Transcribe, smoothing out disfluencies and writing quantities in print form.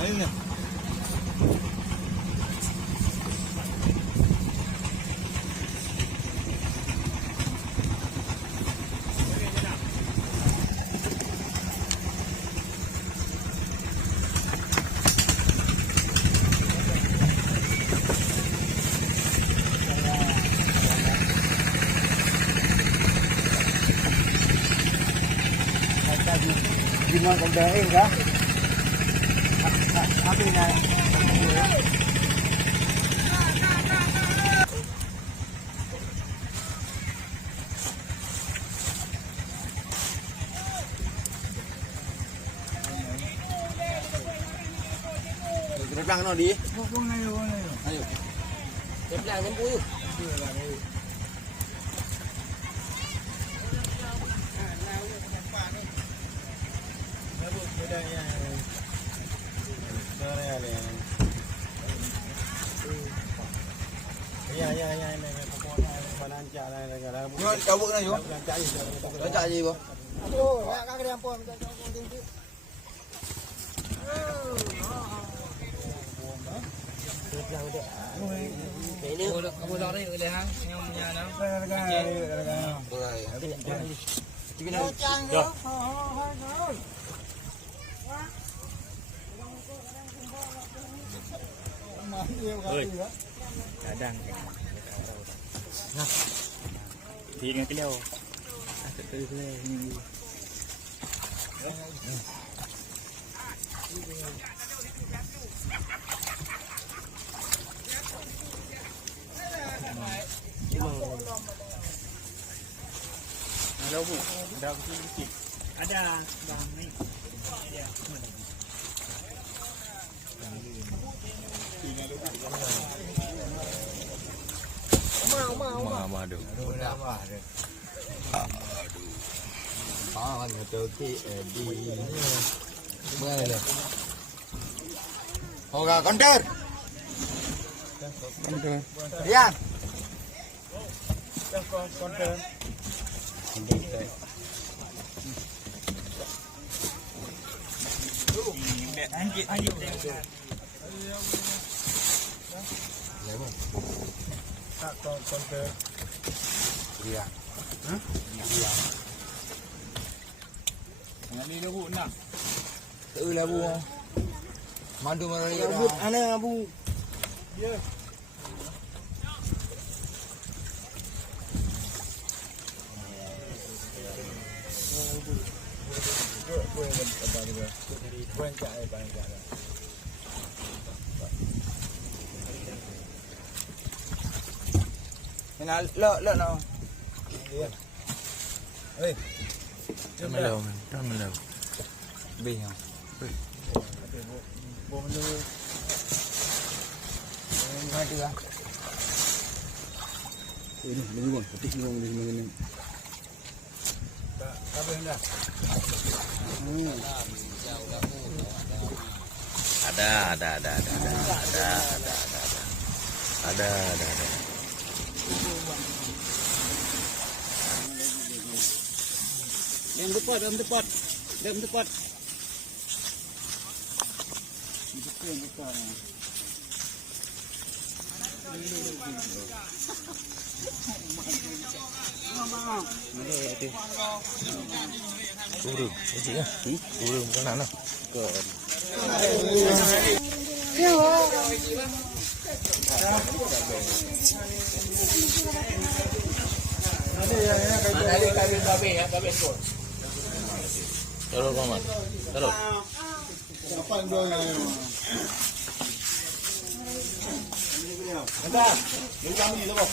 Ayun na. Ginawa kong dahil ka? Sabi na. Trip lang no di? Huwag na yun. Ayo. Trip lang ng puyo. Kabuk na yun? Lanca aja ibu. Aduh, ya kagak ada ampun. Ini udah nih udah yang punya anak. Kadang nah tinggal keliau Halo Bu, ada sedikit. Ada bang ni. Ada. Mama aduh. Kan betul di mana ni? Oga konter. Rian. Konter. Anjir. Tak konter. Rian. Rian. Yang ni dah Bu nak. Lah Bu. Mandu maraya. Rambut ana Bu. Ya. Nak lek nak. Oi. Jangan melau. Bih. Bom tu. Mati lah. Ini bang, petik bang di mana ni. Tak apa hendak. Ada. Yang tepat. Turun, cik ah. Turun bukan nak. Taruh Muhammad. Taruh. Siapa yang dua yang? Ada. Ini kami ni loh.